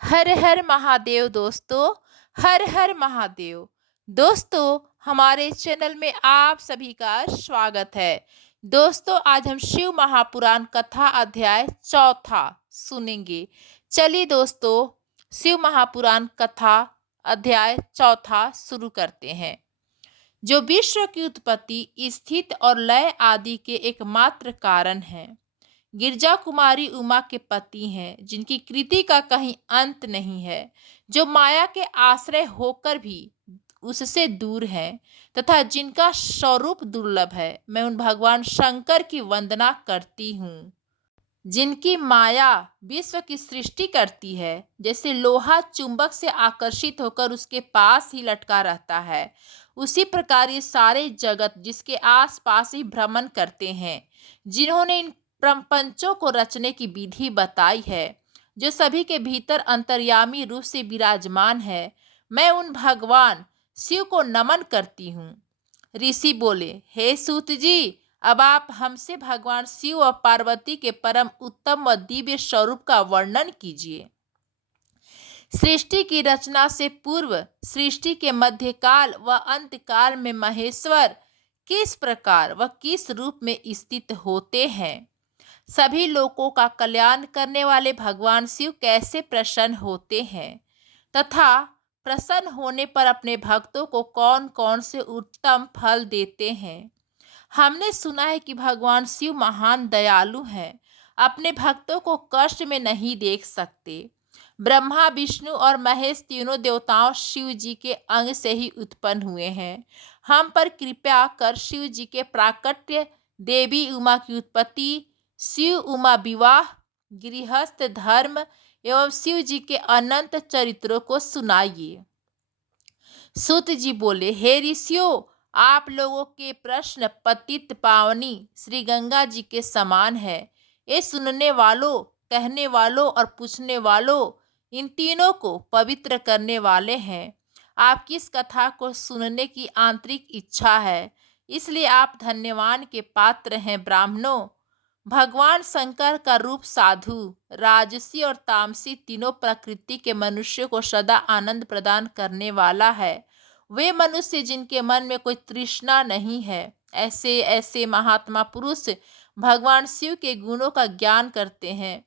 हर हर महादेव दोस्तों। हर हर महादेव। दोस्तों, हमारे चैनल में आप सभी का स्वागत है। दोस्तों, आज हम शिव महापुराण कथा अध्याय चौथा सुनेंगे। चलिए दोस्तों, शिव महापुराण कथा अध्याय चौथा शुरू करते हैं। जो विश्व की उत्पत्ति, स्थिति और लय आदि के एकमात्र कारण हैं। गिरजा कुमारी उमा के पति हैं, जिनकी कृति का कहीं अंत नहीं है, जो माया के आश्रय होकर भी उससे दूर हैं तथा जिनका स्वरूप दुर्लभ है। मैं उन भगवान शंकर की वंदना करती हूँ, जिनकी माया विश्व की सृष्टि करती है। जैसे लोहा चुंबक से आकर्षित होकर उसके पास ही लटका रहता है, उसी प्रकार ये सारे जगत जिसके आसपास ही भ्रमण करते हैं। जिन्होंने इन प्रपंचों को रचने की विधि बताई है, जो सभी के भीतर अंतर्यामी रूप से विराजमान है, मैं उन भगवान शिव को नमन करती हूँ। ऋषि बोले, हे सूत जी, अब आप हमसे भगवान शिव और पार्वती के परम उत्तम व दिव्य स्वरूप का वर्णन कीजिए। सृष्टि की रचना से पूर्व, सृष्टि के मध्यकाल व अंतकाल में महेश्वर किस प्रकार व किस रूप में स्थित होते हैं। सभी लोगों का कल्याण करने वाले भगवान शिव कैसे प्रसन्न होते हैं तथा प्रसन्न होने पर अपने भक्तों को कौन कौन से उत्तम फल देते हैं। हमने सुना है कि भगवान शिव महान दयालु हैं, अपने भक्तों को कष्ट में नहीं देख सकते। ब्रह्मा, विष्णु और महेश तीनों देवताओं शिव जी के अंग से ही उत्पन्न हुए हैं। हम पर कृपा कर शिव जी के प्राकट्य, देवी उमा की उत्पत्ति, शिव उमा विवाह, गृहस्थ धर्म एवं शिव जी के अनंत चरित्रों को सुनाइए। सूत जी बोले, हे ऋषियों, आप लोगों के प्रश्न पतित पावनी श्री गंगा जी के समान है। ये सुनने वालों, कहने वालों और पूछने वालों, इन तीनों को पवित्र करने वाले हैं। आपकी इस कथा को सुनने की आंतरिक इच्छा है, इसलिए आप धन्यवान के पात्र हैं। ब्राह्मणों, भगवान शंकर का रूप साधु, राजसी और तामसी तीनों प्रकृति के मनुष्य को सदा आनंद प्रदान करने वाला है। वे मनुष्य जिनके मन में कोई तृष्णा नहीं है, ऐसे ऐसे महात्मा पुरुष भगवान शिव के गुणों का ज्ञान करते हैं,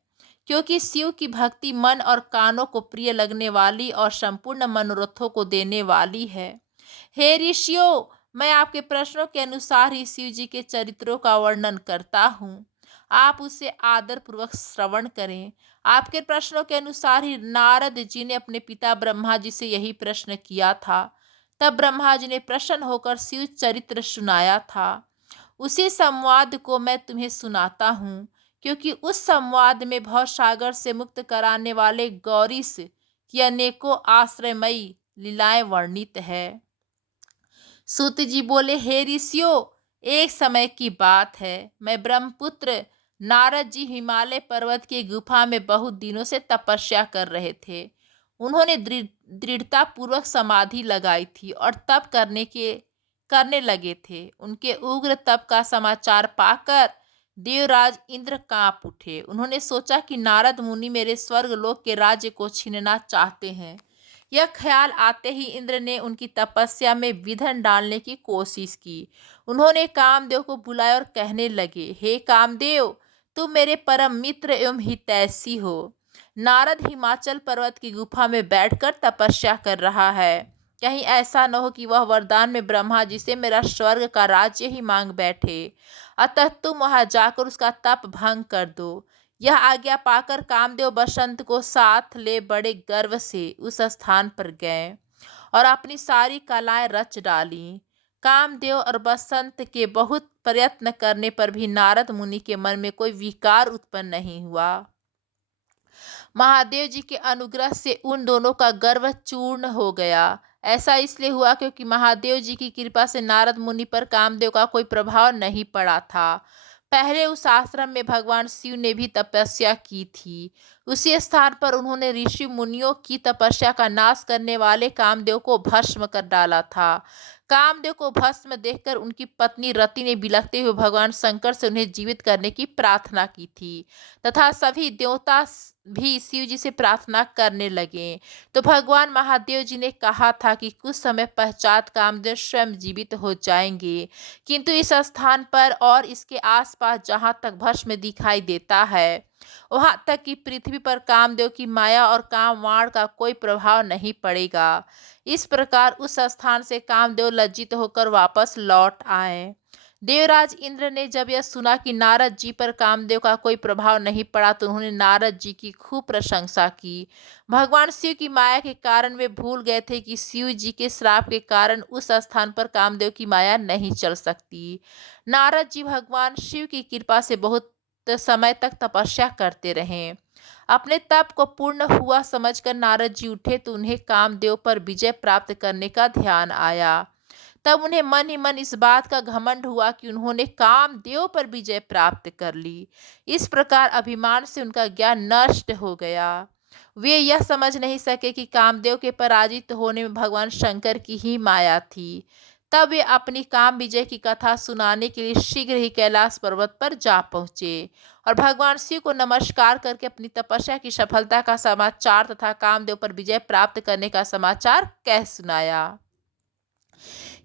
क्योंकि शिव की भक्ति मन और कानों को प्रिय लगने वाली और संपूर्ण मनोरथों को देने वाली है। हे ऋषियों, मैं आपके प्रश्नों के अनुसार ही शिव जी के चरित्रों का वर्णन करता हूँ। आप उसे आदर पूर्वक श्रवण करें। आपके प्रश्नों के अनुसार ही नारद जी ने अपने पिता ब्रह्मा जी से यही प्रश्न किया था। तब ब्रह्मा जी ने प्रसन्न होकर शिव चरित्र सुनाया था। उसी संवाद को मैं तुम्हें सुनाता हूँ, क्योंकि उस संवाद में भव सागर से मुक्त कराने वाले गौरीश की अनेकों आश्रयमयी लीलाएं वर्णित है। सूत जी बोले, हे ऋषियों, एक समय की बात है, मैं ब्रह्मपुत्र नारद जी हिमालय पर्वत की गुफा में बहुत दिनों से तपस्या कर रहे थे। उन्होंने दृढ़ता पूर्वक समाधि लगाई थी और तप करने लगे थे। उनके उग्र तप का समाचार पाकर देवराज इंद्र कांप उठे। उन्होंने सोचा कि नारद मुनि मेरे स्वर्गलोक के राज्य को छीनना चाहते हैं। यह ख्याल आते ही इंद्र ने उनकी तपस्या में विघ्न डालने की कोशिश की। उन्होंने कामदेव को बुलाया और कहने लगे, हे कामदेव, तुम मेरे परम मित्र एवं हितैषी हो। नारद हिमाचल पर्वत की गुफा में बैठकर तपस्या कर रहा है। कहीं ऐसा न हो कि वह वरदान में ब्रह्मा जी से मेरा स्वर्ग का राज्य ही मांग बैठे। अतः तुम वहां जाकर उसका तप भंग कर दो। यह आज्ञा पाकर कामदेव बसंत को साथ ले बड़े गर्व से उस स्थान पर गए और अपनी सारी कलाएं रच डाली। कामदेव और बसंत के बहुत प्रयत्न करने पर भी नारद मुनि के मन में कोई विकार उत्पन्न नहीं हुआ। महादेव जी के अनुग्रह से उन दोनों का गर्व चूर्ण हो गया। ऐसा इसलिए हुआ क्योंकि महादेव जी की कृपा से नारद मुनि पर कामदेव का कोई प्रभाव नहीं पड़ा था। पहले उस आश्रम में भगवान शिव ने भी तपस्या की थी। उसी स्थान पर उन्होंने ऋषि मुनियों की तपस्या का नाश करने वाले कामदेव को भस्म कर डाला था। कामदेव को भस्म देखकर उनकी पत्नी रति ने बिलखते हुए भगवान शंकर से उन्हें जीवित करने की प्रार्थना की थी तथा सभी देवता भी शिव जी से प्रार्थना करने लगे। तो भगवान महादेव जी ने कहा था कि कुछ समय पश्चात कामदेव स्वयं जीवित हो जाएंगे, किंतु इस स्थान पर और इसके आसपास जहां तक भस्म दिखाई देता है वहां तक कि पृथ्वी पर कामदेव की माया और कामवाण का कोई प्रभाव नहीं पड़ेगा। इस प्रकार उस स्थान से कामदेव लज्जित होकर वापस लौट आए। देवराज इंद्र ने जब यह सुना कि नारद जी पर कामदेव का कोई प्रभाव नहीं पड़ा तो उन्होंने नारद जी की खूब प्रशंसा की। भगवान शिव की माया के कारण वे भूल गए थे कि शिव जी के श्राप के कारण उस स्थान पर कामदेव की माया नहीं चल सकती। नारद जी भगवान शिव की कृपा से बहुत समय तक तपस्या करते रहे। अपने तप को पूर्ण हुआ समझकर नारद जी उठे तो उन्हें कामदेव पर विजय प्राप्त करने का ध्यान आया। तब उन्हें मन ही मन इस बात का घमंड हुआ कि उन्होंने कामदेव पर विजय प्राप्त कर ली। इस प्रकार अभिमान से उनका ज्ञान नष्ट हो गया। वे यह समझ नहीं सके कि कामदेव के पराजित होने में भगवान शंकर की ही माया थी। तब वे अपनी काम विजय की कथा सुनाने के लिए शीघ्र ही कैलाश पर्वत पर जा पहुंचे और भगवान शिव को नमस्कार करके अपनी तपस्या की सफलता का समाचार तथा कामदेव पर विजय प्राप्त करने का समाचार कह सुनाया।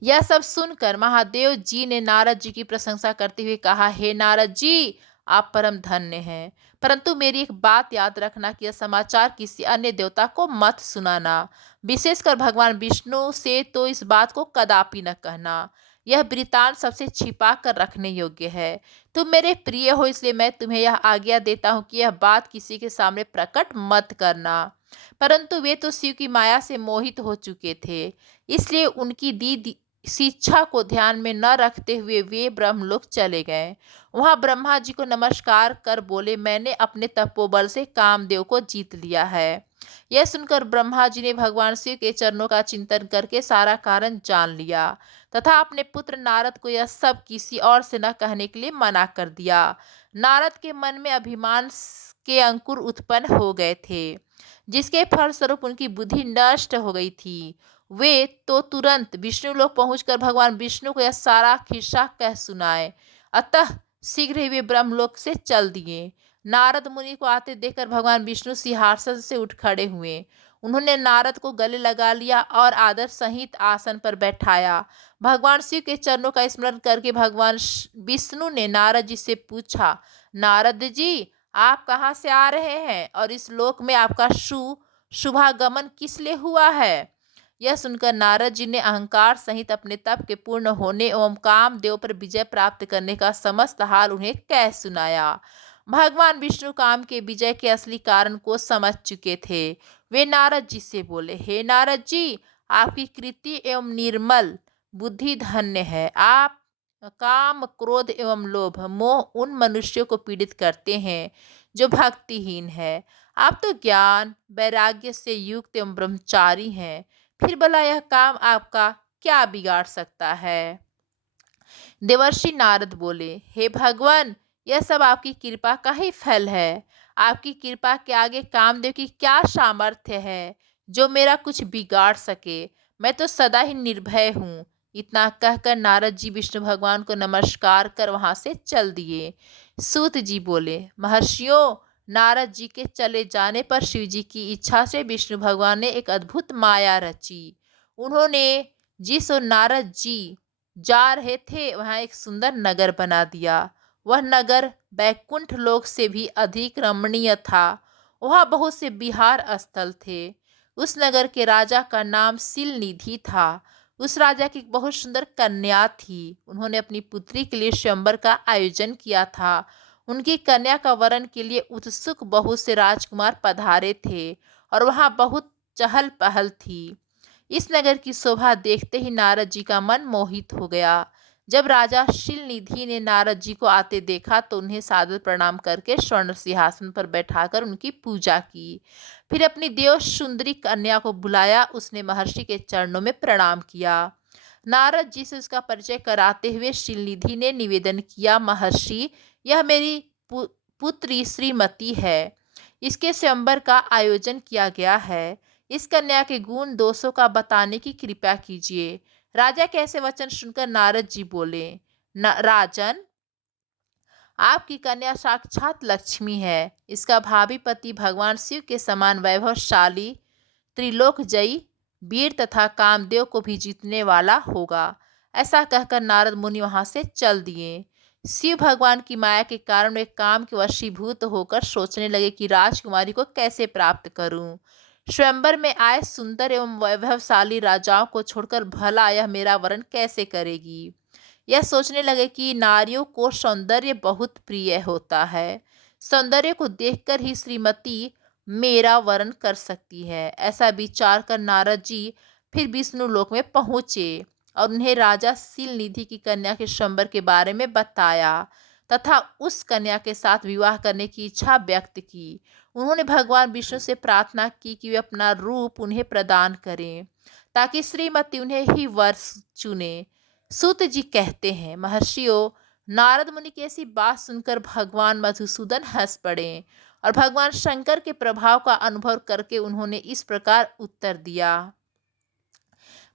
यह सब सुनकर महादेव जी ने नारद जी की प्रशंसा करते हुए कहा, हे नारद जी, आप परम धन्य हैं, परंतु मेरी एक बात याद रखना कि यह समाचार किसी अन्य देवता को मत सुनाना, विशेषकर भगवान विष्णु से तो इस बात को कदापि न कहना। यह वृतांत सबसे छिपा कर रखने योग्य है। तुम मेरे प्रिय हो, इसलिए मैं तुम्हें यह आज्ञा देता हूँ कि यह बात किसी के सामने प्रकट मत करना। परंतु वे तो शिव की माया से मोहित हो चुके थे, इसलिए उनकी दी शिक्षा को ध्यान में न रखते हुए वे ब्रह्मलोक चले गए। वहां ब्रह्मा जी को नमस्कार कर बोले, मैंने अपने तपोबल से कामदेव को जीत लिया है। यह सुनकर ब्रह्मा जी ने भगवान शिव के चरणों का चिंतन करके सारा कारण जान लिया तथा अपने पुत्र नारद को यह सब किसी और से न कहने के लिए मना कर दिया। नारद के मन में अभिमान के अंकुर उत्पन्न हो गए थे, जिसके फलस्वरूप उनकी बुद्धि नष्ट हो गई थी। वे तो तुरंत विष्णुलोक पहुंचकर भगवान विष्णु को यह सारा किस्सा कह सुनाए। अतः शीघ्र ही वे ब्रह्मलोक से चल दिए। नारद मुनि को आते देखकर भगवान विष्णु सिंहासन से उठ खड़े हुए। उन्होंने नारद को गले लगा लिया और आदर सहित आसन पर बैठाया। भगवान शिव के चरणों का स्मरण करके भगवान विष्णु ने नारद जी से पूछा, नारद जी, आप कहाँ से आ रहे हैं और इस लोक में आपका शुभागमन किस लिए हुआ है? यह सुनकर नारद जी ने अहंकार सहित अपने तप के पूर्ण होने एवं कामदेव पर विजय प्राप्त करने का समस्त हाल उन्हें कह सुनाया। भगवान विष्णु काम के विजय के असली कारण को समझ चुके थे। वे नारद जी से बोले, हे नारद जी, आपकी कृति एवं निर्मल बुद्धि धन्य है। आप काम, क्रोध एवं लोभ, मोह उन मनुष्यों को पीड़ित करते हैं जो भक्तिहीन है। आप तो ज्ञान वैराग्य से युक्त एवं ब्रह्मचारी हैं, फिर भला यह काम आपका क्या बिगाड़ सकता है? देवर्षि नारद बोले, हे भगवान, यह सब आपकी कृपा का ही फल है। आपकी कृपा के आगे कामदेव की क्या सामर्थ्य है जो मेरा कुछ बिगाड़ सके? मैं तो सदा ही निर्भय हूँ। इतना कहकर नारद जी विष्णु भगवान को नमस्कार कर वहां से चल दिए। सूत जी बोले, महर्षियों, नारद जी के चले जाने पर शिव जी की इच्छा से विष्णु भगवान ने एक अद्भुत माया रची। उन्होंने जिस ओर नारद जी जा रहे थे वहां एक सुंदर नगर बना दिया। वह नगर बैकुंठ लोक से भी अधिक रमणीय था। वहां बहुत से विहार स्थल थे। उस नगर के राजा का नाम शिल निधि था। उस राजा की एक बहुत सुंदर कन्या थी। उन्होंने अपनी पुत्री के लिए स्वयंवर का आयोजन किया था। उनकी कन्या का वरण के लिए उत्सुक बहुत से राजकुमार पधारे थे और वहां बहुत चहल पहल थी। इस नगर की शोभा देखते ही नारद जी का मन मोहित हो गया। जब राजा शिलनिधि ने नारद जी को आते देखा तो उन्हें सादर प्रणाम करके स्वर्ण सिंहासन पर बैठाकर उनकी पूजा की। फिर अपनी देव सुंदरी कन्या को बुलाया। उसने महर्षि के चरणों में प्रणाम किया। नारद जी से उसका परिचय कराते हुए शिलनिधि ने निवेदन किया, महर्षि, यह मेरी पुत्री श्रीमती है। इसके स्वयंवर का आयोजन किया गया है। इस कन्या के गुण दोषों का बताने की कृपा कीजिए। राजा के ऐसे वचन सुनकर नारद जी बोले, राजन, आपकी कन्या साक्षात लक्ष्मी है। इसका भावी पति भगवान शिव के समान वैभवशाली, त्रिलोक जयी, वीर तथा कामदेव को भी जीतने वाला होगा। ऐसा कहकर नारद मुनि वहां से चल दिए। शिव भगवान की माया के कारण वे काम के वशीभूत होकर सोचने लगे कि राजकुमारी को कैसे प्राप्त करूं। स्वयंवर में आए सुंदर एवं वैभवशाली राजाओं को छोड़कर भला यह मेरा वरण कैसे करेगी। यह सोचने लगे कि नारियों को सौंदर्य बहुत प्रिय होता है। सौंदर्य को देखकर ही श्रीमती मेरा वर्ण कर सकती है। ऐसा विचार कर नारद जी फिर विष्णु लोक में पहुंचे और उन्हें राजा शीलनिधि की कन्या के स्वयंवर के बारे में बताया तथा उस कन्या के साथ विवाह करने की इच्छा व्यक्त की। उन्होंने भगवान विष्णु से प्रार्थना की कि वे अपना रूप उन्हें प्रदान करें ताकि श्रीमती उन्हें ही वर चुने। सूत जी कहते हैं, महर्षियों, नारद मुनि की ऐसी बात सुनकर भगवान मधुसूदन हंस पड़े और भगवान शंकर के प्रभाव का अनुभव करके उन्होंने इस प्रकार उत्तर दिया।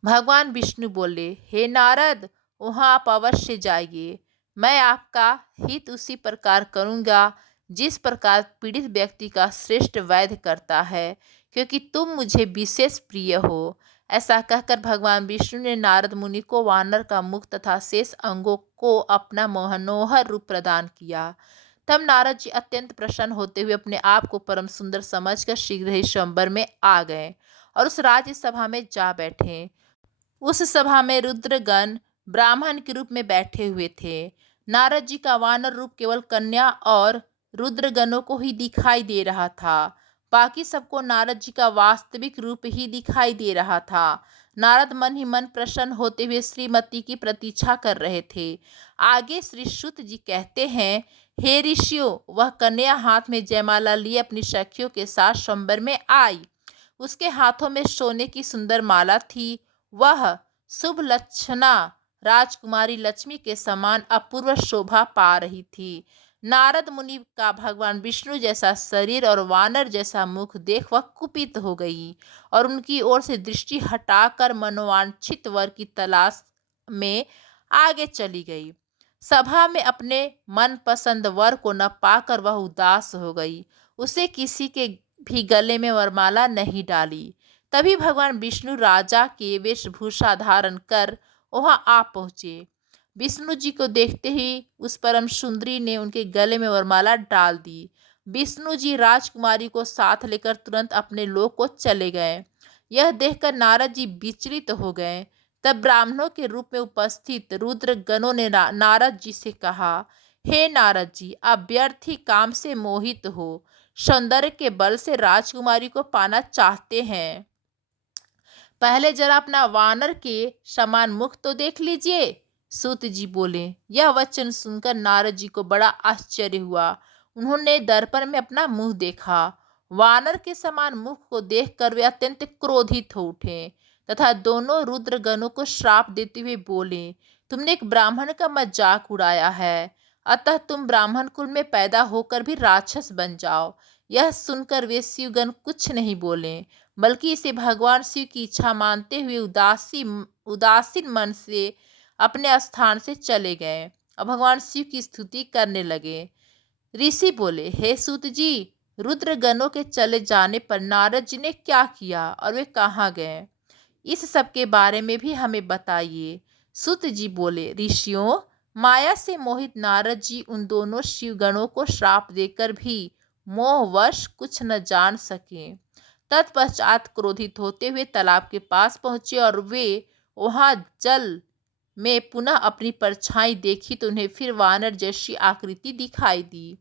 भगवान विष्णु बोले, हे नारद, वहां आप अवश्य जाइए। मैं आपका हित उसी प्रकार करूंगा जिस प्रकार पीड़ित व्यक्ति का श्रेष्ठ वैद्य करता है, क्योंकि तुम मुझे विशेष प्रिय हो। ऐसा कहकर भगवान विष्णु ने नारद मुनि को वानर का मुख तथा शेष अंगों को अपना मनोहर रूप प्रदान किया। तब नारद जी अत्यंत प्रसन्न होते हुए अपने आप को परम सुंदर समझकर शीघ्र ही स्वयंवर में आ गए और उस राज्य सभा में जा बैठे। उस सभा में रुद्रगण ब्राह्मण के रूप में बैठे हुए थे। नारद जी का वानर रूप केवल कन्या और रुद्रगणों को ही दिखाई दे रहा था। बाकी सबको नारद जी का वास्तविक रूप ही दिखाई दे रहा था। नारद मन ही मन प्रसन्न होते हुए श्रीमती की प्रतीक्षा कर रहे थे। आगे श्री शुत जी कहते हैं, हे ऋषियों, वह कन्या हाथ में जयमाला लिए अपनी सखियों के साथ स्वयंवर में आई। उसके हाथों में सोने की सुंदर माला थी। वह शुभ लक्षणा राजकुमारी लक्ष्मी के समान अपूर्व शोभा पा रही थी। नारद मुनि का भगवान विष्णु जैसा शरीर और वानर जैसा मुख देख वह कुपित हो गई और उनकी ओर से दृष्टि हटाकर मनोवांछित वर की तलाश में आगे चली गई। सभा में अपने मनपसंद वर को न पाकर वह उदास हो गई। उसे किसी के भी गले में वरमाला नहीं डाली। तभी भगवान विष्णु राजा के वेशभूषा धारण कर वहां आ पहुंचे। विष्णु जी को देखते ही उस परम सुंदरी ने उनके गले में वरमाला डाल दी। विष्णु जी राजकुमारी को साथ लेकर तुरंत अपने लोक को चले गए। यह देखकर नारद जी विचलित हो गए। तब ब्राह्मणों के रूप में उपस्थित रुद्र गणों ने नारद जी से कहा, हे नारद जी, आप व्यर्थ ही काम से मोहित हो, सौंदर्य के बल से राजकुमारी को पाना चाहते हैं। पहले जरा अपना वानर के समान मुख तो देख लीजिए। सूत जी बोले। यह वचन सुनकर नारद जी को बड़ा आश्चर्य हुआ। उन्होंने दर्पण में अपना मुंह देखा। वानर के समान मुख को देखकर वे अत्यंत क्रोधित हो उठे तथा दोनों रुद्रगणों को श्राप देते हुए बोले, तुमने एक ब्राह्मण का मजाक उड़ाया है, अतः तुम ब्राह्मण कुल में पैदा होकर भी राक्षस बन जाओ। यह सुनकर वे शिवगण कुछ नहीं बोले, बल्कि इसे भगवान शिव की इच्छा मानते हुए उदासीन मन से अपने स्थान से चले गए और भगवान शिव की स्तुति करने लगे। ऋषि बोले, हे सूत जी, रुद्रगणों के चले जाने पर नारद जी ने क्या किया और वे कहाँ गए, इस सब के बारे में भी हमें बताइए। सूत जी बोले, ऋषियों, माया से मोहित नारद जी उन दोनों शिवगणों को श्राप देकर भी मोहवश कुछ न जान सके। तत्पश्चात क्रोधित होते हुए तालाब के पास पहुंचे और वे वहां जल में पुनः अपनी परछाई देखी तो उन्हें फिर वानर जैसी आकृति दिखाई दी।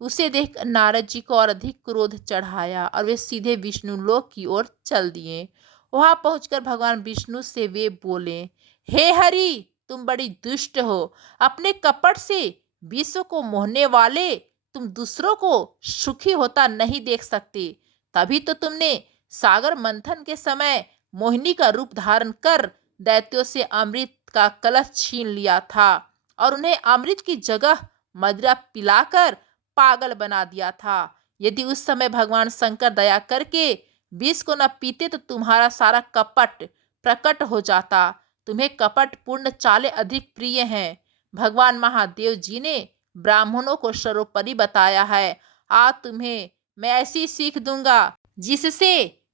उसे देख नारद जी को और अधिक क्रोध चढ़ाया और वे सीधे विष्णु लोक की ओर चल दिए। वहां पहुंचकर भगवान विष्णु से वे बोले, हे हरि, तुम बड़ी दुष्ट हो। अपने कपट से विश्व को मोहने वाले तुम दूसरों को सुखी होता नहीं देख सकते। तभी तो तुमने सागर मंथन के समय मोहिनी का रूप धारण कर दैत्यों से अमृत का कलश छीन लिया था और उन्हें अमृत की जगह मदिरा पिलाकर पागल बना दिया था। यदि उस समय भगवान शंकर दया करके विष को न पीते तो तुम्हारा सारा कपट प्रकट हो जाता। तुम्हें कपट पूर्ण चालें अधिक प्रिय हैं। भगवान महादेव जी ने ब्राह्मणों को सर्वोपरि बताया है। आज तुम्हें मैं ऐसी सीख दूंगा जिससे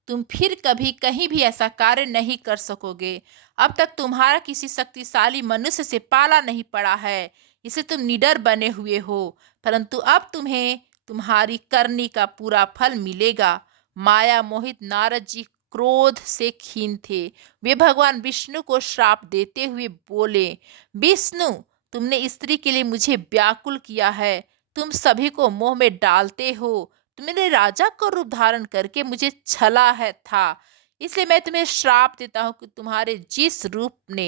तुम फिर कभी कहीं भी ऐसा कार्य नहीं कर सकोगे। अब तक तुम्हारा किसी शक्तिशाली मनुष्य से पाला नहीं पड़ा है, इसे तुम निडर बने हुए हो, परंतु अब तुम्हें तुम्हारी करनी का पूरा फल मिलेगा। माया मोहित नारद जी क्रोध से खीन थे। वे भगवान विष्णु को श्राप देते हुए बोले, विष्णु, तुमने स्त्री के लिए मुझे व्याकुल किया है। तुम सभी को मोह में डालते हो। तुमने राजा का रूप धारण करके मुझे छला है था। इसलिए मैं तुम्हें श्राप देता हूँ कि तुम्हारे जिस रूप ने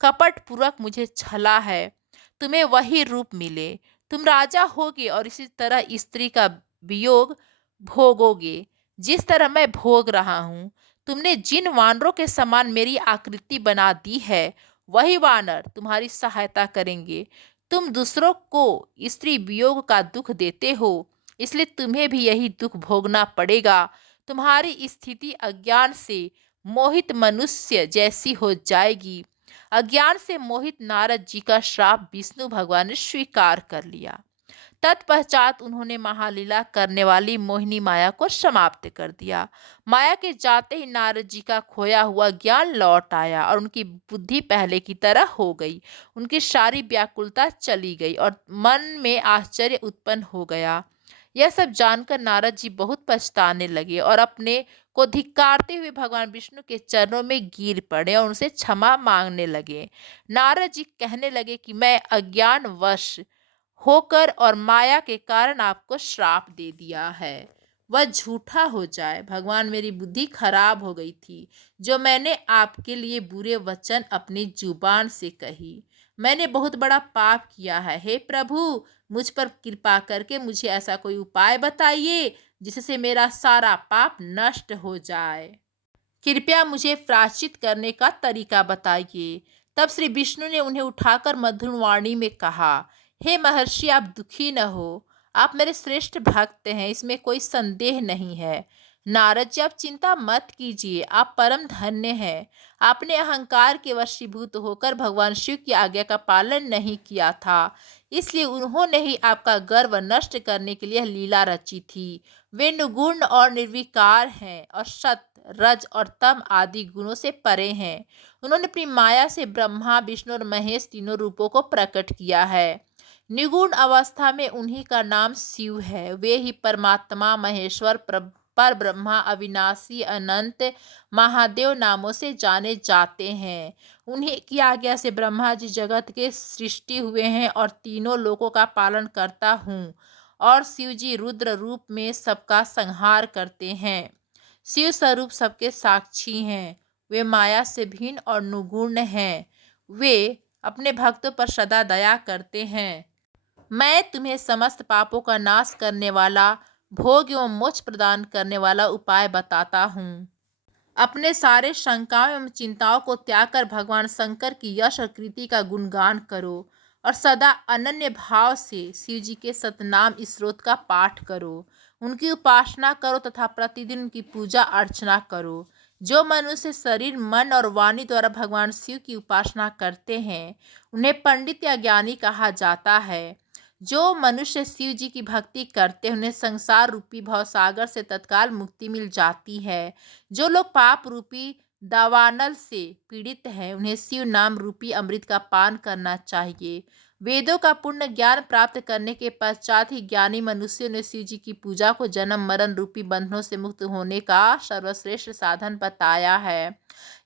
कपट पूर्वक मुझे छला है, तुम्हें वही रूप मिले। तुम राजा होगे और इसी तरह स्त्री का वियोग भोगोगे जिस तरह मैं भोग रहा हूँ। तुमने जिन वानरों के समान मेरी आकृति बना दी है, वही वानर तुम्हारी सहायता करेंगे। तुम दूसरों को स्त्री वियोग का दुख देते हो, इसलिए तुम्हें भी यही दुख भोगना पड़ेगा। तुम्हारी स्थिति अज्ञान से मोहित मनुष्य जैसी हो जाएगी। अज्ञान से मोहित नारद जी का श्राप विष्णु भगवान ने स्वीकार कर लिया। तत्पश्चात उन्होंने महालीला करने वाली मोहिनी माया को समाप्त कर दिया। माया के जाते ही नारद जी का खोया हुआ ज्ञान लौट आया और उनकी बुद्धि पहले की तरह हो गई। उनकी सारी व्याकुलता चली गई और मन में आश्चर्य उत्पन्न हो गया। यह सब जानकर नारद जी बहुत पछताने लगे और अपने को धिक्कारते हुए भगवान विष्णु के चरणों में गिर पड़े और उनसे क्षमा मांगने लगे। नारद जी कहने लगे कि मैं अज्ञानवश होकर और माया के कारण आपको श्राप दे दिया है, वह झूठा हो जाए। भगवान, मेरी बुद्धि खराब हो गई थी जो मैंने आपके लिए बुरे वचन अपनी जुबान से कही। मैंने बहुत बड़ा पाप किया है। हे प्रभु, मुझ पर कृपा करके मुझे ऐसा कोई उपाय बताइए जिससे मेरा सारा पाप नष्ट हो जाए। कृपया मुझे प्रायश्चित करने का तरीका बताइए। तब श्री विष्णु ने उन्हें उठाकर मधुर वाणी में कहा, हे महर्षि, आप दुखी न हो। आप मेरे श्रेष्ठ भक्त हैं, इसमें कोई संदेह नहीं है। नारद जी, आप चिंता मत कीजिए, आप परम धन्य हैं। आपने अहंकार के वशीभूत होकर भगवान शिव की आज्ञा का पालन नहीं किया था, इसलिए उन्होंने ही आपका गर्व नष्ट करने के लिए लीला रची थी। वे निर्गुण और निर्विकार हैं और सत, रज और तम आदि गुणों से परे हैं। उन्होंने अपनी माया से ब्रह्मा, विष्णु और महेश तीनों रूपों को प्रकट किया है। निगुण अवस्था में उन्हीं का नाम शिव है। वे ही परमात्मा, महेश्वर, पर ब्रह्मा, अविनाशी, अनंत, महादेव नामों से जाने जाते हैं। उन्हीं की आज्ञा से ब्रह्मा जी जगत के सृष्टि हुए हैं और तीनों लोकों का पालन करता हूँ। और शिव जी रुद्र रूप में सबका संहार करते हैं। शिव स्वरूप सबके साक्षी हैं। वे माया से भिन्न और निर्गुण हैं। वे अपने भक्तों पर सदा दया करते हैं। मैं तुम्हें समस्त पापों का नाश करने वाला, भोग एवं मोक्ष प्रदान करने वाला उपाय बताता हूँ। अपने सारे शंकाओं एवं चिंताओं को त्याग कर भगवान शंकर की यश और कृति का गुणगान करो और सदा अनन्य भाव से शिव जी के सतनाम स्रोत का पाठ करो। उनकी उपासना करो तथा प्रतिदिन उनकी पूजा अर्चना करो। जो मनुष्य शरीर, मन और वाणी द्वारा भगवान शिव की उपासना करते हैं, उन्हें पंडित या ज्ञानी कहा जाता है। जो मनुष्य शिव जी की भक्ति करते हैं, उन्हें संसार रूपी भवसागर से तत्काल मुक्ति मिल जाती है। जो लोग पाप रूपी दावानल से पीड़ित हैं, उन्हें शिव नाम रूपी अमृत का पान करना चाहिए। वेदों का पूर्ण ज्ञान प्राप्त करने के पश्चात ही ज्ञानी मनुष्यों ने शिव जी की पूजा को जन्म मरण रूपी बंधनों से मुक्त होने का सर्वश्रेष्ठ साधन बताया है।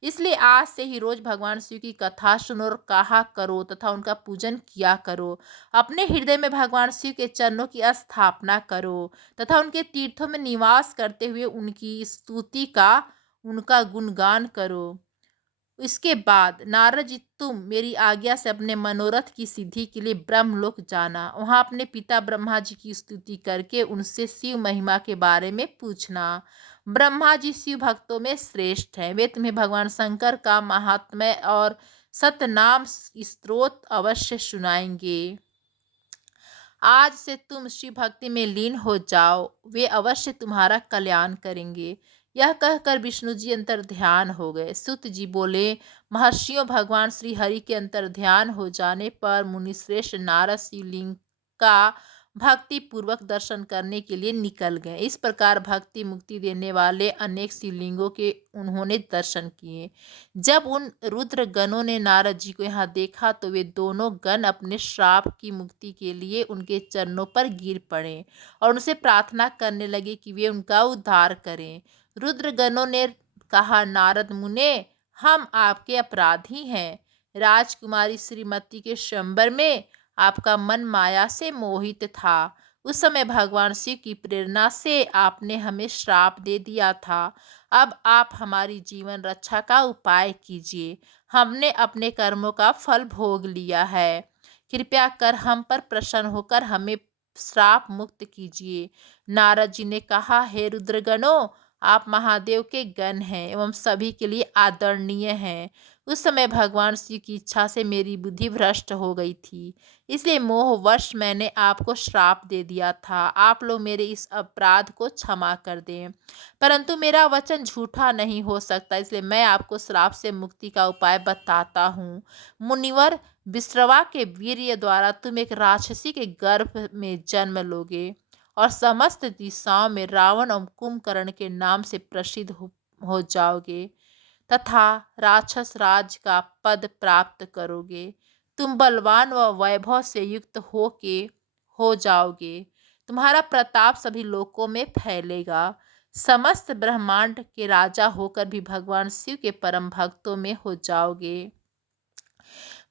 इसलिए आज से ही रोज भगवान शिव की कथा सुनो और कहा करो तथा उनका पूजन किया करो। अपने हृदय में भगवान शिव के चरणों की स्थापना करो तथा उनके तीर्थों में निवास करते हुए उनकी स्तुति का, उनका गुणगान करो। इसके बाद नारद जी, तुम मेरी आज्ञा से अपने मनोरथ की सिद्धि के लिए ब्रह्मलोक जाना। वहां अपने पिता ब्रह्मा जी की स्तुति करके उनसे शिव महिमा के बारे में पूछना। ब्रह्मा जी शिव भक्तों में श्रेष्ठ हैं। वे तुम्हें भगवान शंकर का महात्म्य और सतनाम स्त्रोत अवश्य सुनाएंगे। आज से तुम शिव भक्ति में लीन हो जाओ, वे अवश्य तुम्हारा कल्याण करेंगे। यह कहकर विष्णु जी अंतर ध्यान हो गए। सूत जी बोले, महर्षियों, भगवान श्री हरि के अंतर ध्यान हो जाने पर मुनिश्रेष्ठ नारद शिवलिंग का भक्ति पूर्वक दर्शन करने के लिए निकल गए। इस प्रकार भक्ति मुक्ति देने वाले अनेक शिवलिंगों के उन्होंने दर्शन किए। जब उन रुद्र गणों ने नारद जी को यहाँ देखा तो वे दोनों गण अपने श्राप की मुक्ति के लिए उनके चरणों पर गिर पड़े और उनसे प्रार्थना करने लगे कि वे उनका उद्धार करें। रुद्र गणों ने कहा, नारद मुने, हम आपके अपराधी हैं। राजकुमारी श्रीमती के स्वयंवर में आपका मन माया से मोहित था। उस समय भगवान शिव की प्रेरणा से आपने हमें श्राप दे दिया था। अब आप हमारी जीवन रक्षा का उपाय कीजिए। हमने अपने कर्मों का फल भोग लिया है। कृपया कर हम पर प्रसन्न होकर हमें श्राप मुक्त कीजिए। नारद जी ने कहा, हे रुद्रगणों, आप महादेव के गण हैं एवं सभी के लिए आदरणीय हैं। उस समय भगवान शिव की इच्छा से मेरी बुद्धि भ्रष्ट हो गई थी, इसलिए मोहवश मैंने आपको श्राप दे दिया था। आप लोग मेरे इस अपराध को क्षमा कर दें। परंतु मेरा वचन झूठा नहीं हो सकता, इसलिए मैं आपको श्राप से मुक्ति का उपाय बताता हूँ। मुनिवर, विश्रवा के वीर्य द्वारा तुम एक राक्षसी के गर्भ में जन्म लोगे और समस्त दिशाओं में रावण और कुंभकर्ण के नाम से प्रसिद्ध हो जाओगे तथा राक्षस राज का पद प्राप्त करोगे। तुम बलवान व वैभव से युक्त हो जाओगे। तुम्हारा प्रताप सभी लोकों में फैलेगा। समस्त ब्रह्मांड के राजा होकर भी भगवान शिव के परम भक्तों में हो जाओगे।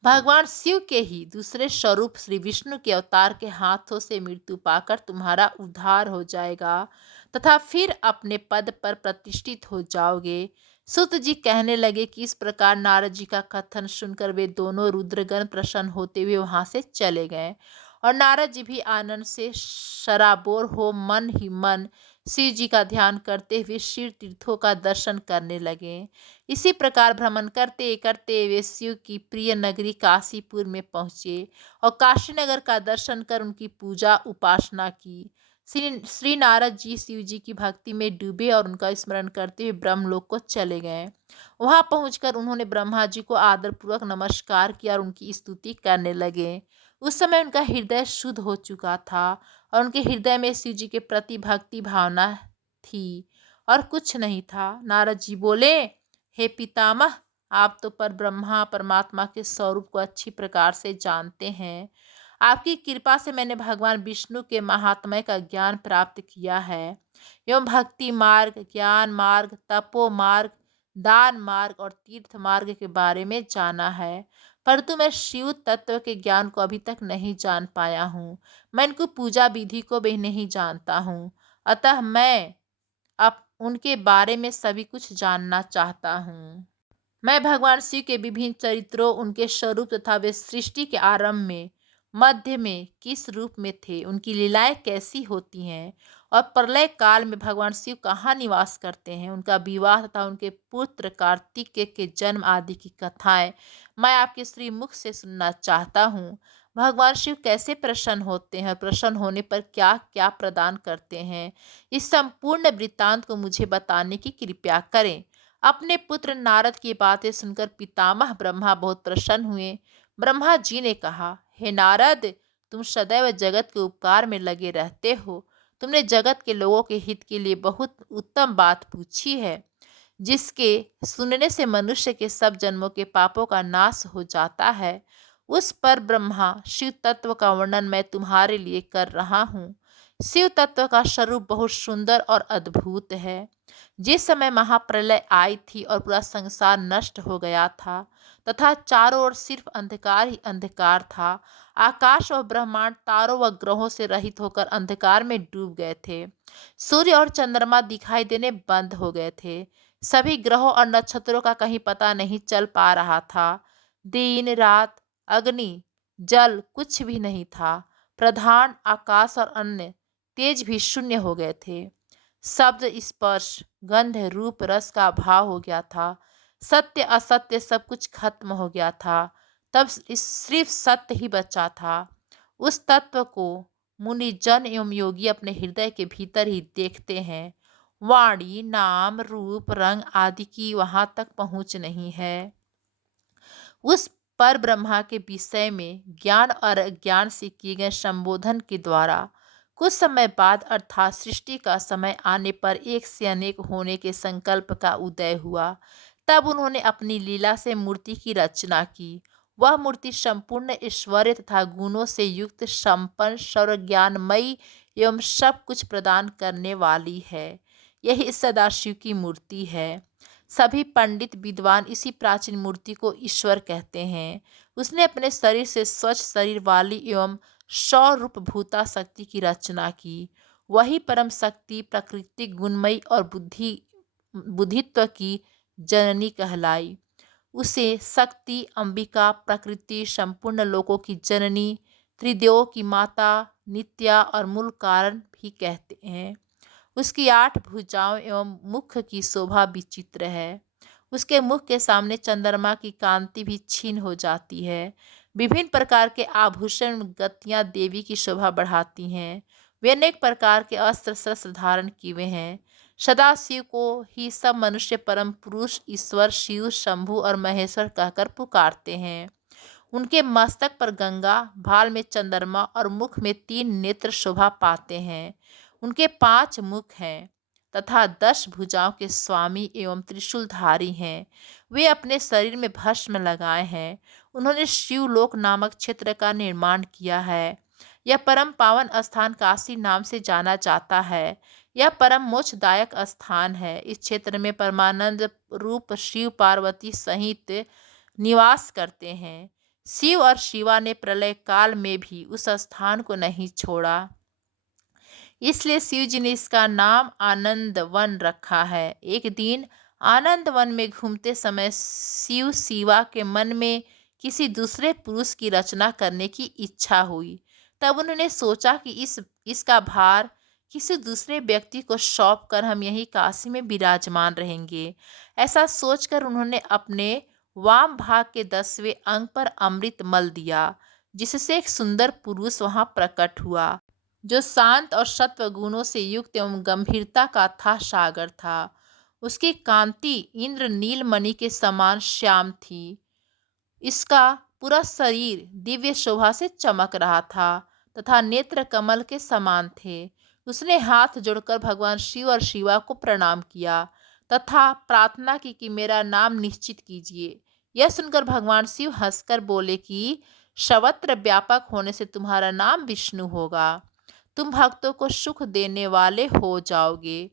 भगवान शिव के ही दूसरे स्वरूप श्री विष्णु के अवतार के हाथों से मृत्यु पाकर तुम्हारा उद्धार हो जाएगा तथा फिर अपने पद पर प्रतिष्ठित हो जाओगे। सुत जी कहने लगे कि इस प्रकार नारद जी का कथन सुनकर वे दोनों रुद्रगण प्रसन्न होते हुए वहां से चले गए और नारद जी भी आनंद से शराबोर हो मन ही मन शिव जी का ध्यान करते हुए शिव तीर्थों का दर्शन करने लगे। इसी प्रकार भ्रमण करते करते वे शिव की प्रिय नगरी काशीपुर में पहुँचे और काशी नगर का दर्शन कर उनकी पूजा उपासना की। श्री नारद जी शिव जी की भक्ति में डूबे और उनका स्मरण करते हुए ब्रह्मलोक को चले गए। वहां पहुंचकर उन्होंने ब्रह्मा जी को आदरपूर्वक नमस्कार किया और उनकी स्तुति करने लगे। उस समय उनका हृदय शुद्ध हो चुका था और उनके हृदय में शिव जी के प्रति भक्ति भावना थी और कुछ नहीं था। नारद जी बोले, हे पितामह, आप तो पर ब्रह्मा परमात्मा के स्वरूप को अच्छी प्रकार से जानते हैं। आपकी कृपा से मैंने भगवान विष्णु के महात्म्य का ज्ञान प्राप्त किया है एवं भक्ति मार्ग, ज्ञान मार्ग, तपो मार्ग, दान मार्ग और तीर्थ मार्ग के बारे में जाना है। परंतु मैं शिव तत्व के ज्ञान को अभी तक नहीं जान पाया हूँ। मैं इनको पूजा विधि को भी नहीं जानता हूँ। अतः मैं अब उनके बारे में सभी कुछ जानना चाहता हूँ। मैं भगवान शिव के विभिन्न चरित्रों, उनके स्वरूप तथा वे सृष्टि के आरंभ में, मध्य में किस रूप में थे, उनकी लीलाएं कैसी होती हैं और प्रलय काल में भगवान शिव कहाँ निवास करते हैं, उनका विवाह तथा उनके पुत्र कार्तिकेय के जन्म आदि की कथाएं मैं आपके श्री मुख से सुनना चाहता हूँ। भगवान शिव कैसे प्रसन्न होते हैं और प्रसन्न होने पर क्या क्या प्रदान करते हैं, इस संपूर्ण वृत्तांत को मुझे बताने की कृपा करें। अपने पुत्र नारद की बातें सुनकर पितामह ब्रह्मा बहुत प्रसन्न हुए। ब्रह्मा जी ने कहा, हे नारद, तुम सदैव जगत के उपकार में लगे रहते हो। तुमने जगत के लोगों के हित के लिए बहुत उत्तम बात पूछी है, जिसके सुनने से मनुष्य के सब जन्मों के पापों का नाश हो जाता है। उस पर ब्रह्मा शिव तत्व का वर्णन मैं तुम्हारे लिए कर रहा हूँ। शिव तत्व का स्वरूप बहुत सुंदर और अद्भुत है। जिस समय महाप्रलय आई थी और पूरा संसार नष्ट हो गया था तथा चारों ओर सिर्फ अंधकार ही अंधकार था, आकाश और ब्रह्मांड तारों व ग्रहों से रहित होकर अंधकार में डूब गए थे। सूर्य और चंद्रमा दिखाई देने बंद हो गए थे। सभी ग्रहों और नक्षत्रों का कहीं पता नहीं चल पा रहा था। दिन रात, अग्नि, जल कुछ भी नहीं था। प्रधान आकाश और अन्य तेज भी शून्य हो गए थे। शब्द, स्पर्श, गंध, रूप, रस का अभाव हो गया था। सत्य असत्य सब कुछ खत्म हो गया था। तब सिर्फ सत्य ही बचा था। उस तत्व को मुनि जन एवं योगी अपने हृदय के भीतर ही देखते हैं। वाणी, नाम, रूप, रंग आदि की वहां तक पहुंच नहीं है। उस पर ब्रह्मा के विषय में ज्ञान और अज्ञान से किए गए संबोधन के द्वारा कुछ समय बाद अर्थात सृष्टि का समय आने पर एक से अनेक होने के संकल्प का उदय हुआ। तब उन्होंने अपनी लीला से मूर्ति की रचना की। वह मूर्ति संपूर्ण ऐश्वर्य तथा गुणों से युक्त, संपन्न, सर्वज्ञानमयी एवं सब कुछ प्रदान करने वाली है। यही सदाशिव की मूर्ति है। सभी पंडित विद्वान इसी प्राचीन मूर्ति को ईश्वर कहते हैं। उसने अपने शरीर से स्वच्छ शरीर वाली एवं सौ रूप भूता शक्ति की रचना की। वही परम शक्ति प्रकृति गुणमयी और बुद्धित्व की जननी कहलाई। उसे शक्ति, अंबिका, प्रकृति, संपूर्ण लोकों की जननी, त्रिदेवों की माता, नित्या और मूल कारण भी कहते हैं। उसकी 8 भुजाओं एवं मुख की शोभा विचित्र है। उसके मुख के सामने चंद्रमा की कांति भी क्षीण हो जाती है। विभिन्न प्रकार के आभूषण गतियां देवी की शोभा बढ़ाती हैं। वे अनेक प्रकार के अस्त्र शस्त्र धारण किए हुए हैं। सदा शिव को ही सब मनुष्य परम पुरुष, ईश्वर, शिव, शंभु और महेश्वर कहकर पुकारते हैं। उनके मस्तक पर गंगा, भाल में चंद्रमा और मुख में 3 नेत्र शोभा पाते हैं। उनके 5 मुख हैं तथा 10 भुजाओं के स्वामी एवं त्रिशूलधारी हैं। वे अपने शरीर में भस्म लगाए हैं। उन्होंने शिवलोक नामक क्षेत्र का निर्माण किया है। यह परम पावन स्थान काशी नाम से जाना जाता है। यह परम मोक्षदायक स्थान है। इस क्षेत्र में परमानंद रूप शिव पार्वती सहित निवास करते हैं। शिव और शिवा ने प्रलय काल में भी उस स्थान को नहीं छोड़ा, इसलिए शिव जी ने इसका नाम आनंद वन रखा है। एक दिन आनंद वन में घूमते समय शिव शिवा के मन में किसी दूसरे पुरुष की रचना करने की इच्छा हुई। तब उन्होंने सोचा कि इसका भार किसी दूसरे व्यक्ति को सौंप कर हम यहीं काशी में विराजमान रहेंगे। ऐसा सोचकर उन्होंने अपने वाम भाग के 10वें अंग पर अमृत मल दिया, जिससे एक सुंदर पुरुष वहां प्रकट हुआ, जो शांत और सत्व गुणों से युक्त एवं गंभीरता का था सागर था। उसकी कांति इंद्र नीलमणि के समान श्याम थी। इसका पूरा शरीर दिव्य शोभा से चमक रहा था तथा नेत्र कमल के समान थे। उसने हाथ जोड़कर भगवान शिव और शिवा को प्रणाम किया तथा प्रार्थना की कि मेरा नाम निश्चित कीजिए। यह सुनकर भगवान शिव हंसकर बोले कि सर्वत्र व्यापक होने से तुम्हारा नाम विष्णु होगा। तुम भक्तों को सुख देने वाले हो जाओगे।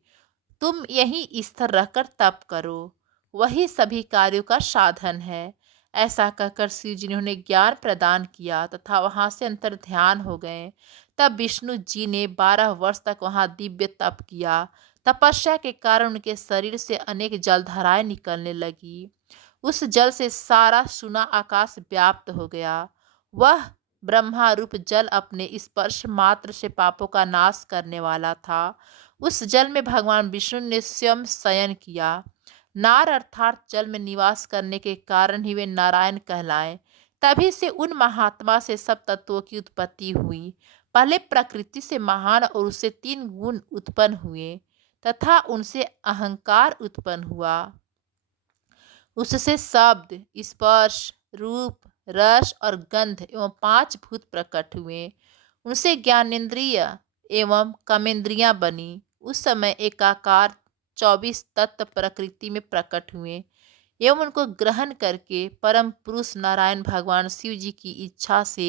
तुम यहीं स्थिर रहकर तप करो, वही सभी कार्यों का साधन है। ऐसा कहकर शिव जी ने उन्हें ज्ञान प्रदान किया तथा वहां से अंतर ध्यान हो गए। तब विष्णु जी ने 12 वर्ष तक वहां दिव्य तप किया। तपस्या के कारण उनके शरीर से अनेक जलधाराएं निकलने लगी। उस जल से सारा सुना आकाश व्याप्त हो गया। वह ब्रह्मा रूप जल अपने स्पर्श मात्र से पापों का नाश करने वाला था। उस जल में भगवान विष्णु ने स्वयं शयन किया। नार अर्थात जल में निवास करने के कारण ही वे नारायण कहलाए। तभी से उन महात्मा से सब तत्वों की उत्पत्ति हुई। पहले प्रकृति से महान और उससे 3 गुण उत्पन्न हुए तथा उनसे अहंकार उत्पन्न हुआ। उससे शब्द, स्पर्श, रूप, रस और गंध एवं 5 भूत प्रकट हुए। उनसे ज्ञानेंद्रिय एवं कर्मेंद्रियां बनी। उस समय एकाकार 24 तत्व प्रकृति में प्रकट हुए एवं उनको ग्रहण करके परम पुरुष नारायण भगवान शिव जी की इच्छा से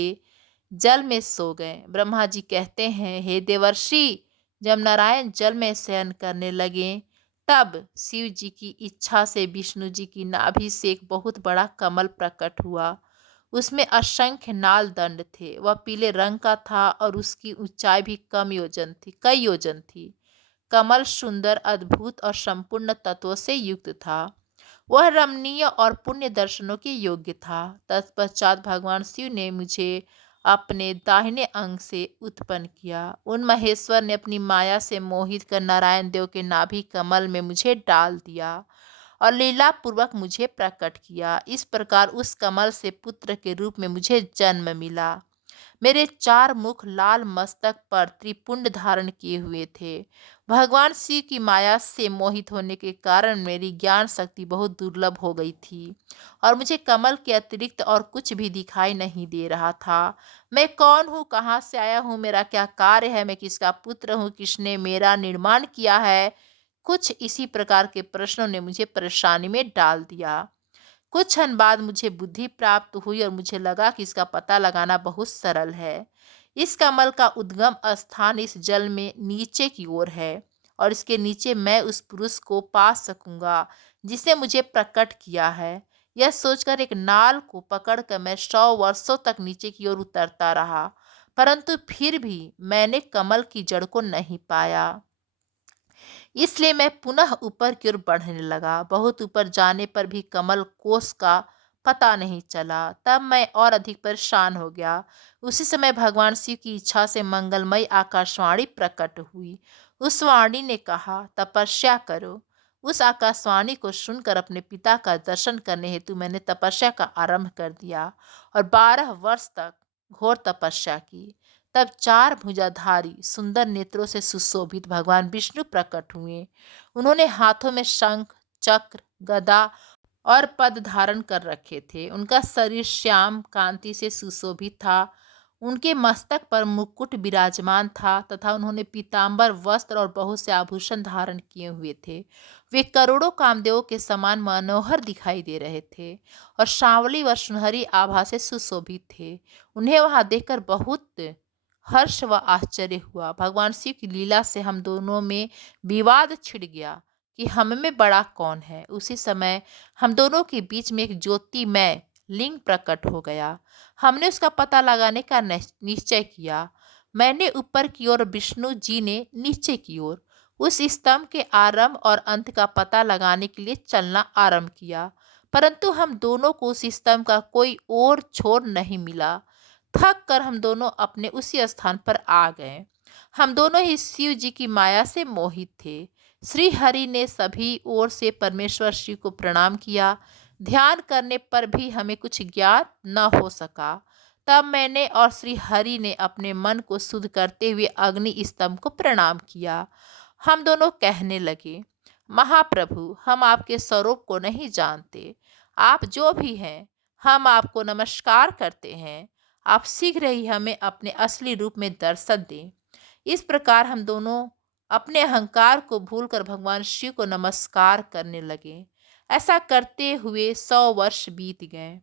जल में सो गए। ब्रह्मा जी कहते हैं, हे देवर्षि, जब नारायण जल में शयन करने लगे तब शिव जी की इच्छा से विष्णु जी की नाभि से एक बहुत बड़ा कमल प्रकट हुआ। उसमें असंख्य नाल दंड थे। वह पीले रंग का था और उसकी ऊंचाई भी कई योजन थी। कमल सुंदर, अद्भुत और संपूर्ण तत्वों से युक्त था। वह रमणीय और पुण्य दर्शनों के योग्य था। तत्पश्चात भगवान शिव ने मुझे अपने दाहिने अंग से उत्पन्न किया। उन महेश्वर ने अपनी माया से मोहित कर नारायण देव के नाभि कमल में मुझे डाल दिया और लीला पूर्वक मुझे प्रकट किया। इस प्रकार उस कमल से पुत्र के रूप में मुझे जन्म मिला। मेरे 4 मुख लाल मस्तक पर त्रिपुंड धारण किए हुए थे। भगवान शिव की माया से मोहित होने के कारण मेरी ज्ञान शक्ति बहुत दुर्लभ हो गई थी और मुझे कमल के अतिरिक्त और कुछ भी दिखाई नहीं दे रहा था। मैं कौन हूँ, कहाँ से आया हूँ, मेरा क्या कार्य है, मैं किसका पुत्र हूँ, किसने मेरा निर्माण किया है, कुछ इसी प्रकार के प्रश्नों ने मुझे परेशानी में डाल दिया। कुछ क्षण बाद मुझे बुद्धि प्राप्त हुई और मुझे लगा कि इसका पता लगाना बहुत सरल है। इस कमल का उद्गम स्थान इस जल में नीचे की ओर है और इसके नीचे मैं उस पुरुष को पा सकूंगा जिसने मुझे प्रकट किया है। यह सोचकर एक नाल को पकड़कर मैं 100 वर्षों तक नीचे की ओर उतरता रहा, परंतु फिर भी मैंने कमल की जड़ को नहीं पाया। इसलिए मैं पुनः ऊपर की ओर बढ़ने लगा। बहुत ऊपर जाने पर भी कमल कोष का पता नहीं चला। तब मैं और अधिक परेशान हो गया। उसी समय भगवान शिव की इच्छा से मंगलमयी आकाशवाणी प्रकट हुई। उस वाणी ने कहा, तपस्या करो। उस आकाशवाणी को सुनकर अपने पिता का दर्शन करने हेतु मैंने तपस्या का आरंभ कर दिया और 12 वर्ष तक घोर तपस्या की। तब 4 भुजाधारी सुंदर नेत्रों से सुशोभित भगवान विष्णु प्रकट हुए। उन्होंने हाथों में शंख, चक्र, गदा और पद धारण कर रखे थे। उनका शरीर श्याम कांति से सुशोभित था। उनके मस्तक पर मुकुट विराजमान था तथा उन्होंने पीतांबर वस्त्र और बहुत से आभूषण धारण किए हुए थे। वे करोड़ों कामदेवों के समान मनोहर दिखाई दे रहे थे और सांवली व सुनहरी आभा से सुशोभित थे। उन्हें वहां देखकर बहुत हर्ष व आश्चर्य हुआ। भगवान शिव की लीला से हम दोनों में विवाद छिड़ गया कि हम में बड़ा कौन है। उसी समय हम दोनों के बीच में एक ज्योतिमय लिंग प्रकट हो गया। हमने उसका पता लगाने का निश्चय किया। मैंने ऊपर की ओर, विष्णु जी ने नीचे की ओर। उस स्तंभ के आरंभ और अंत का पता लगाने के लिए चलना आरंभ किया, परंतु हम दोनों को उस स्तंभ का कोई और छोर नहीं मिला। थक कर हम दोनों अपने उसी स्थान पर आ गए। हम दोनों ही शिव जी की माया से मोहित थे। श्री हरि ने सभी ओर से परमेश्वर शिव को प्रणाम किया। ध्यान करने पर भी हमें कुछ ज्ञान न हो सका। तब मैंने और श्री हरि ने अपने मन को शुद्ध करते हुए अग्नि स्तंभ को प्रणाम किया। हम दोनों कहने लगे, महाप्रभु, हम आपके स्वरूप को नहीं जानते। आप जो भी हैं, हम आपको नमस्कार करते हैं। आप शीघ्र ही हमें अपने असली रूप में दर्शन दें। इस प्रकार हम दोनों अपने अहंकार को भूलकर भगवान शिव को नमस्कार करने लगे। ऐसा करते हुए 100 वर्ष बीत गए।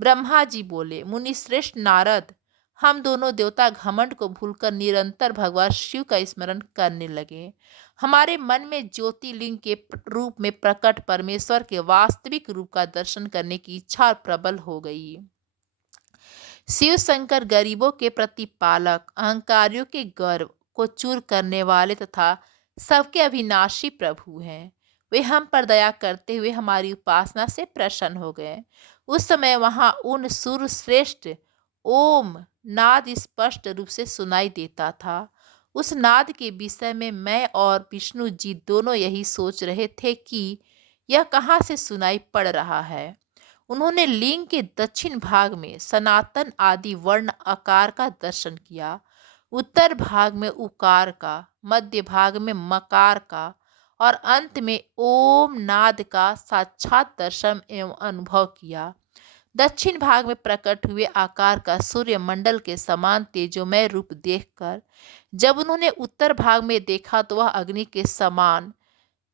ब्रह्मा जी बोले, मुनि श्रेष्ठ नारद, हम दोनों देवता घमंड को भूलकर निरंतर भगवान शिव का स्मरण करने लगे। हमारे मन में ज्योतिर्लिंग के रूप में प्रकट परमेश्वर के वास्तविक रूप का दर्शन करने की इच्छा प्रबल हो गई। शिव शंकर गरीबों के प्रतिपालक, अहंकारियों के गर्व को चूर करने वाले तथा सबके अविनाशी प्रभु हैं। वे हम पर दया करते हुए हमारी उपासना से प्रसन्न हो गए। उस समय वहां उन सुर श्रेष्ठ ओम नाद स्पष्ट रूप से सुनाई देता था। उस नाद के विषय में मैं और विष्णु जी दोनों यही सोच रहे थे कि यह कहाँ से सुनाई पड़ रहा है। उन्होंने लिंग के दक्षिण भाग में सनातन आदि वर्ण आकार का दर्शन किया, उत्तर भाग में उकार का, मध्य भाग में मकार का और अंत में ओम नाद का साक्षात दर्शन एवं अनुभव किया। दक्षिण भाग में प्रकट हुए आकार का सूर्य मंडल के समान तेजोमय रूप देखकर जब उन्होंने उत्तर भाग में देखा तो वह अग्नि के समान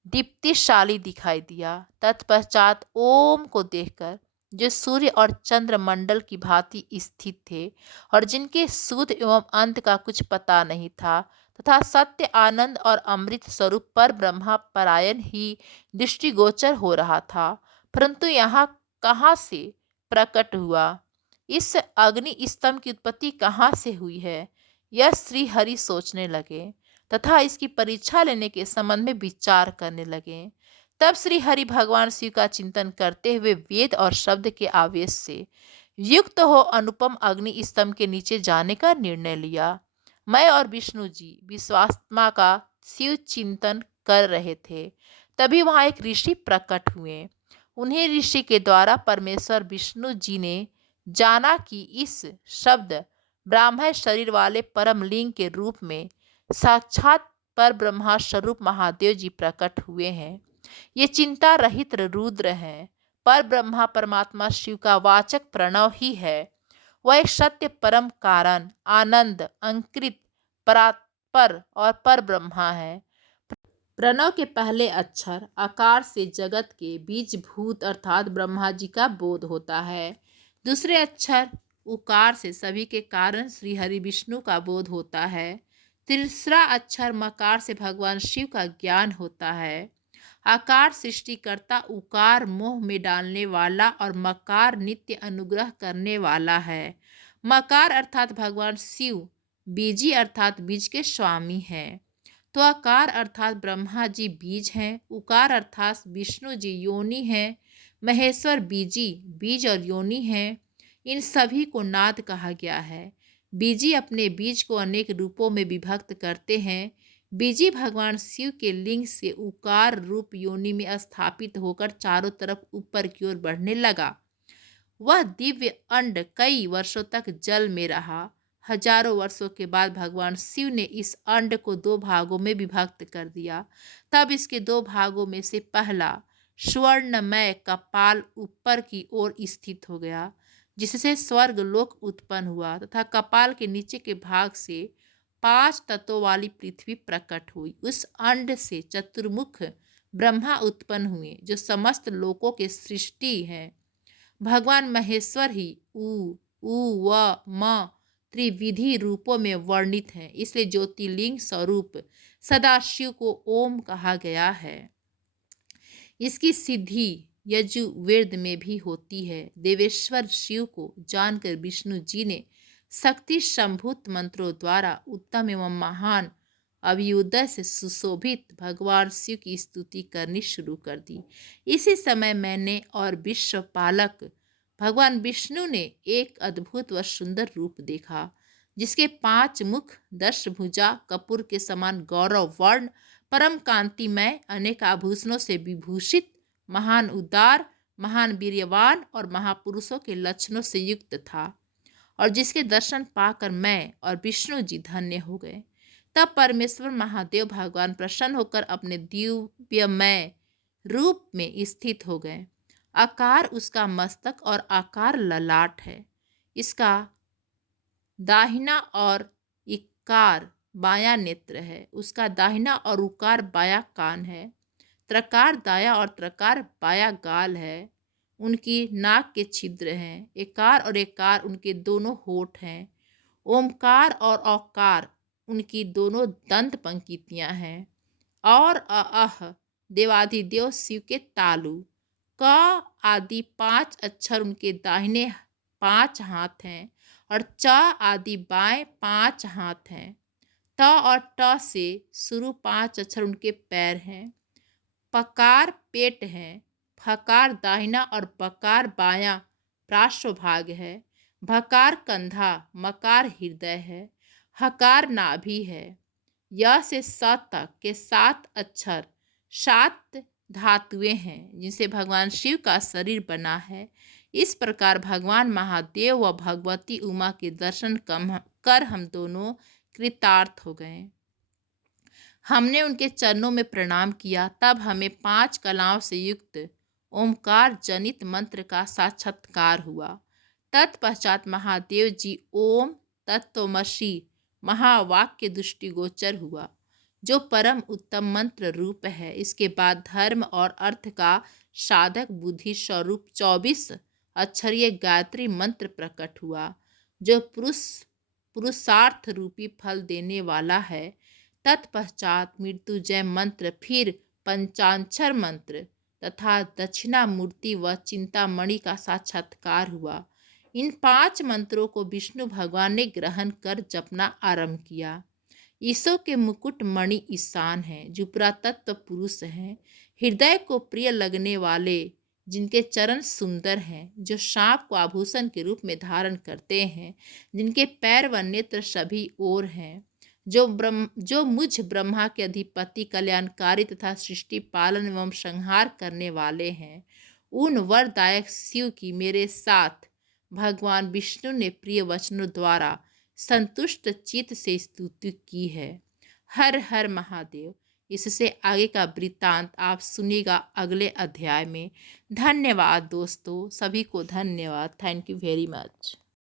दीप्तिशाली दिखाई दिया। तत्पश्चात ओम को देखकर जो सूर्य और चंद्र मंडल की भांति स्थित थे और जिनके शुद्ध एवं अंत का कुछ पता नहीं था तथा सत्य, आनंद और अमृत स्वरूप पर ब्रह्मा परायण ही दृष्टिगोचर हो रहा था, परंतु यहाँ कहाँ से प्रकट हुआ, इस अग्नि स्तंभ की उत्पत्ति कहाँ से हुई है, यह श्री हरि सोचने लगे तथा इसकी परीक्षा लेने के संबंध में विचार करने लगे। तब श्री हरि भगवान शिव का चिंतन करते हुए वेद और शब्द के आवेश से युक्त हो अनुपम अग्नि स्तंभ के नीचे जाने का निर्णय लिया। मैं और विष्णु जी विश्वात्मा का शिव चिंतन कर रहे थे। तभी वहां एक ऋषि प्रकट हुए। उन्हीं ऋषि के द्वारा परमेश्वर विष्णु जी ने जाना कि इस शब्द ब्राह्मण शरीर वाले परमलिंग के रूप में साक्षात पर ब्रह्मा स्वरूप महादेव जी प्रकट हुए हैं। ये चिंता रहित रुद्र हैं। पर ब्रह्मा परमात्मा शिव का वाचक प्रणव ही है। वह एक सत्य परम कारण आनंद अंकृत परात्पर और पर ब्रह्मा है। प्रणव के पहले अक्षर आकार से जगत के बीज भूत अर्थात ब्रह्मा जी का बोध होता है। दूसरे अक्षर उकार से सभी के कारण श्री हरि विष्णु का बोध होता है। तीसरा अक्षर मकार से भगवान शिव का ज्ञान होता है। आकार सृष्टिकर्ता, उकार मोह में डालने वाला और मकार नित्य अनुग्रह करने वाला है। मकार अर्थात भगवान शिव, बीजी अर्थात बीज के स्वामी हैं। तो आकार अर्थात ब्रह्मा जी बीज हैं, उकार अर्थात विष्णु जी योनि हैं, महेश्वर बीजी बीज और योनि हैं। इन सभी को नाद कहा गया है। बीजी अपने बीज को अनेक रूपों में विभक्त करते हैं। बीजी भगवान शिव के लिंग से उकार रूप योनि में स्थापित होकर चारों तरफ ऊपर की ओर बढ़ने लगा। वह दिव्य अंड कई वर्षों तक जल में रहा। हजारों वर्षों के बाद भगवान शिव ने इस अंड को दो भागों में विभक्त कर दिया। तब इसके दो भागों में से पहला स्वर्णमय कपाल ऊपर की ओर स्थित हो गया, जिससे स्वर्ग लोक उत्पन्न हुआ, तथा कपाल के नीचे के भाग से 5 तत्वों वाली पृथ्वी प्रकट हुई। उस अंड से चतुर्मुख ब्रह्मा उत्पन्न हुए, जो समस्त लोकों के सृष्टि हैं। भगवान महेश्वर ही उ व म त्रिविधि रूपों में वर्णित हैं, इसलिए ज्योतिर्लिंग स्वरूप सदाशिव को ओम कहा गया है। इसकी सिद्धि यजुर्वेद में भी होती है। देवेश्वर शिव को जानकर विष्णु जी ने शक्ति संभूत मंत्रों द्वारा उत्तम एवं महान अभ्युदय से सुशोभित भगवान शिव की स्तुति करनी शुरू कर दी। इसी समय मैंने और विश्वपालक भगवान विष्णु ने एक अद्भुत व सुंदर रूप देखा, जिसके 5 मुख, 10 भुजा, कपूर के समान गौरव वर्ण, परम कांतिमय, अनेक आभूषणों से विभूषित, महान उदार, महान वीर्यवान और महापुरुषों के लक्षणों से युक्त था, और जिसके दर्शन पाकर मैं और विष्णु जी धन्य हो गए। तब परमेश्वर महादेव भगवान प्रसन्न होकर अपने दिव्यमय रूप में स्थित हो गए। आकार उसका मस्तक और आकार ललाट है। इसका दाहिना और इकार बायां नेत्र है। उसका दाहिना और उकार बायां कान है। त्रकार दाया और त्रकार बायां गाल है। उनकी नाक के छिद्र हैं। एकार और एकार उनके दोनों होठ हैं। ओमकार और औकार उनकी दोनों दंत पंक्तियां हैं। और अह देवाधिदेव शिव के तालु। क आदि 5 अक्षर उनके दाहिने 5 हाथ हैं, और च आदि बाएं 5 हाथ हैं। त और ट से शुरू 5 अक्षर उनके पैर हैं। पकार पेट है। फकार दाहिना और बकार बायां पार्श्वभाग है। भकार कंधा, मकार हृदय है। हकार नाभि है। य से स तक के 7 अक्षर 7 धातुएं हैं, जिनसे भगवान शिव का शरीर बना है। इस प्रकार भगवान महादेव व भगवती उमा के दर्शन कर हम दोनों कृतार्थ हो गए। हमने उनके चरणों में प्रणाम किया। तब हमें 5 कलाओं से युक्त ओमकार जनित मंत्र का साक्षात्कार हुआ। तत्पश्चात महादेव जी ओम तत्वमसि महावाक्य दृष्टिगोचर हुआ, जो परम उत्तम मंत्र रूप है। इसके बाद धर्म और अर्थ का साधक बुद्धि स्वरूप 24 अक्षरीय गायत्री मंत्र प्रकट हुआ, जो पुरुषार्थ रूपी फल देने वाला है। तत्पश्चात मृत्युंजय मंत्र, फिर पंचाक्षर मंत्र तथा दक्षिणामूर्ति व चिंतामणि का साक्षात्कार हुआ। इन 5 मंत्रों को विष्णु भगवान ने ग्रहण कर जपना आरंभ किया। ईसो के मुकुट मणि ईशान है, जो पुरातत्व पुरुष हैं, हृदय को प्रिय लगने वाले, जिनके चरण सुंदर हैं, जो सांप को आभूषण के रूप में धारण करते हैं, जिनके पैर व नेत्र सभी ओर हैं, जो मुझ ब्रह्मा के अधिपति, कल्याणकारी तथा सृष्टि पालन एवं संहार करने वाले हैं। उन वरदायक शिव की मेरे साथ भगवान विष्णु ने प्रिय वचनों द्वारा संतुष्ट चित्त से स्तुति की है। हर हर महादेव। इससे आगे का वृत्तांत आप सुनिएगा अगले अध्याय में। धन्यवाद दोस्तों, सभी को धन्यवाद। Thank you very much.